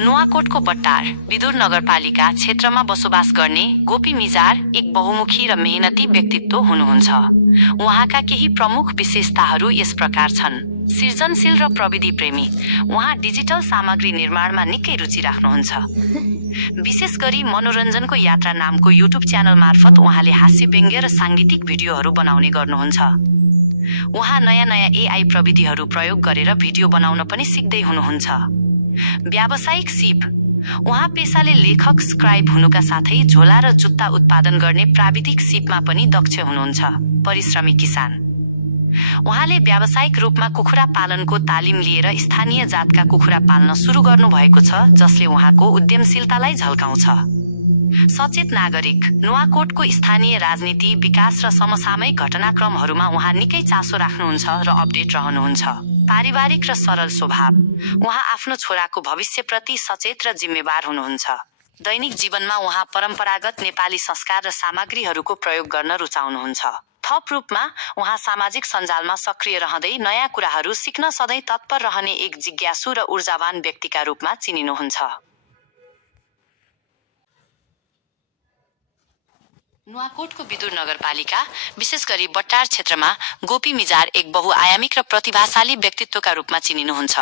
नुवाकोटको बट्टार विदुर नगरपालिका क्षेत्रमा बसोबास गर्ने गोपी मिजार एक बहुमुखी र मेहनती व्यक्तित्व हुनुहुन्छ। उहाँका केही प्रमुख विशेषताहरू यस प्रकार छन्। सृजनशील र प्रविधि प्रेमी, उहाँ डिजिटल सामग्री निर्माणमा निकै रुचि राख्नुहुन्छ। विशेष गरी मनोरञ्जनको यात्रा नामको युट्युब च्यानल मार्फत उहाँले हास्य व्यङ्ग्य र सांगीतिक भिडियोहरू बनाउने गर्नुहुन्छ। उहाँ नयाँ एआई प्रविधिहरू प्रयोग गरेर भिडियो बनाउन पनि सिक्दै हुनुहुन्छ। व्यावसायिक सिप, उहाँ पेसाले लेखक स्क्राइब हुनुका साथै झोला र जुत्ता उत्पादन गर्ने प्राविधिक सिपमा पनि दक्ष हुनुहुन्छ। परिश्रमी किसान, उहाँले व्यावसायिक रूपमा कुखुरा पालनको तालिम लिएर स्थानीय जातका कुखुरा पाल्न सुरु गर्नुभएको छ, जसले उहाँको उद्यमशीलतालाई झल्काउँछ। सचेत नागरिक, नुवाकोटको स्थानीय राजनीति, विकास र समसामयिक घटनाक्रमहरूमा उहाँ निकै चासो राख्नुहुन्छ र अपडेट रहनुहुन्छ। पारिवारिक र सरल स्वभाव, उहाँ आफ्नो छोराको भविष्यप्रति सचेत र जिम्मेवार हुनुहुन्छ। दैनिक जीवनमा उहाँ परम्परागत नेपाली संस्कार र सामग्रीहरूको प्रयोग गर्न रुचाउनुहुन्छ। थप रूपमा उहाँ सामाजिक सञ्जालमा सक्रिय रहँदै नयाँ कुराहरू सिक्न सधैँ तत्पर रहने एक जिज्ञासु र ऊर्जावान व्यक्तिका रूपमा चिनिनुहुन्छ। नुवाकोटको विदुर नगरपालिका, विशेष गरी बट्टार क्षेत्रमा गोपी मिजार एक बहुआयामिक र प्रतिभाशाली व्यक्तित्वका रूपमा चिनिनुहुन्छ।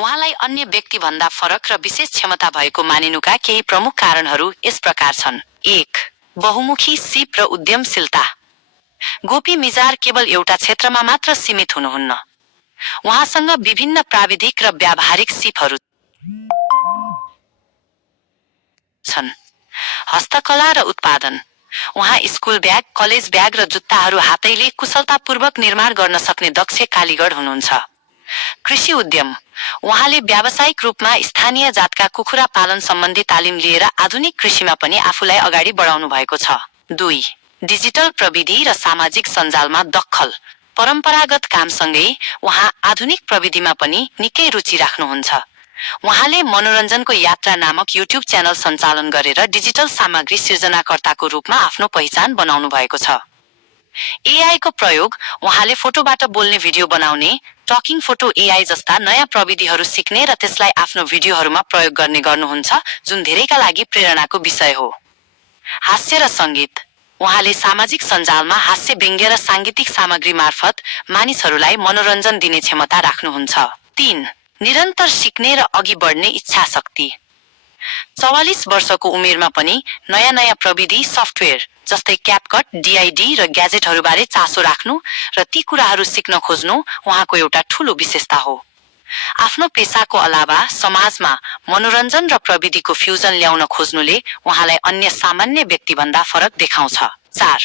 उहाँलाई अन्य व्यक्तिभन्दा फरक र विशेष क्षमता भएको मानिनुका केही प्रमुख कारणहरू यस प्रकार छन्। 1. बहुमुखी सिप र उद्यमशीलता। गोपी मिजार केवल एउटा क्षेत्रमा मात्र सीमित हुनुहुन्न। उहाँसँग विभिन्न प्राविधिक र व्यावहारिक सिपहरू छन्। हस्तकला र उत्पादन, उहाँ स्कुल ब्याग, कलेज ब्याग र जुत्ताहरू हातैले कुशलतापूर्वक निर्माण गर्न सक्ने दक्ष कालीगढ हुनुहुन्छ। कृषि उद्यम, उहाँले व्यावसायिक रूपमा स्थानीय जातका कुखुरा पालन सम्बन्धी तालिम लिएर आधुनिक कृषिमा पनि आफूलाई अगाडि बढाउनु भएको छ। 2. डिजिटल प्रविधि र सामाजिक सञ्जालमा दखल। परम्परागत कामसँगै उहाँ आधुनिक प्रविधिमा पनि निकै रुचि राख्नुहुन्छ। उहाँले मनोरञ्जनको यात्रा नामक युट्युब च्यानल सञ्चालन गरेर डिजिटल सामग्री सिर्जनाकर्ताको रूपमा आफ्नो पहिचान बनाउनु भएको छ। एआई को प्रयोग, उहाँले फोटोबाट बोल्ने भिडियो बनाउने, टकिङ फोटो एआई जस्ता नयाँ प्रविधिहरू सिक्ने र त्यसलाई आफ्नो भिडियोहरूमा प्रयोग गर्ने गर्नुहुन्छ, जुन धेरैका लागि प्रेरणाको विषय हो। हास्य र सङ्गीत, उहाँले सामाजिक सञ्जालमा हास्य व्यङ्ग्य र सांगीतिक सामग्री मार्फत मानिसहरूलाई मनोरञ्जन दिने क्षमता राख्नुहुन्छ। 3. निरन्तर सिक्ने र अघि बढ्ने इच्छा शक्ति। 44 वर्षको उमेरमा पनि नयाँ प्रविधि, सफ्टवेयर जस्तै क्यापकट, डिआइडी र ग्याजेटहरूबारे चासो राख्नु र ती कुराहरू सिक्न खोज्नु उहाँको एउटा ठूलो विशेषता हो। आफ्नो पेसाको अलावा समाजमा मनोरञ्जन र प्रविधिको फ्युजन ल्याउन खोज्नुले उहाँलाई अन्य सामान्य व्यक्तिभन्दा फरक देखाउँछ। 4.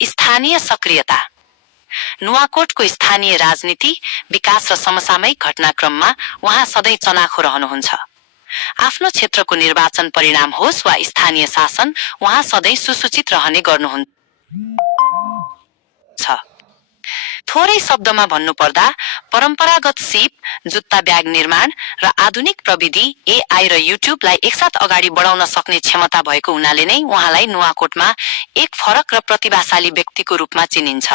स्थानीय सक्रियता। नुवाकोटको स्थानीय राजनीति, विकास र समसामयिक घटनाक्रममा उहाँ सधैँ चनाखो रहनुहुन्छ। आफ्नो क्षेत्रको निर्वाचन परिणाम होस् वा स्थानीय शासन, उहाँ सधैँ सुसूचित रहने गर्नुहुन्छ। थोरै शब्दमा भन्नुपर्दा परम्परागत सिप, जुत्ता ब्याग निर्माण र आधुनिक प्रविधि, एआई र युट्युबलाई एकसाथ अगाडि बढाउन सक्ने क्षमता भएको हुनाले नै उहाँलाई नुवाकोटमा एक फरक र प्रतिभाशाली व्यक्तिको रूपमा चिनिन्छ।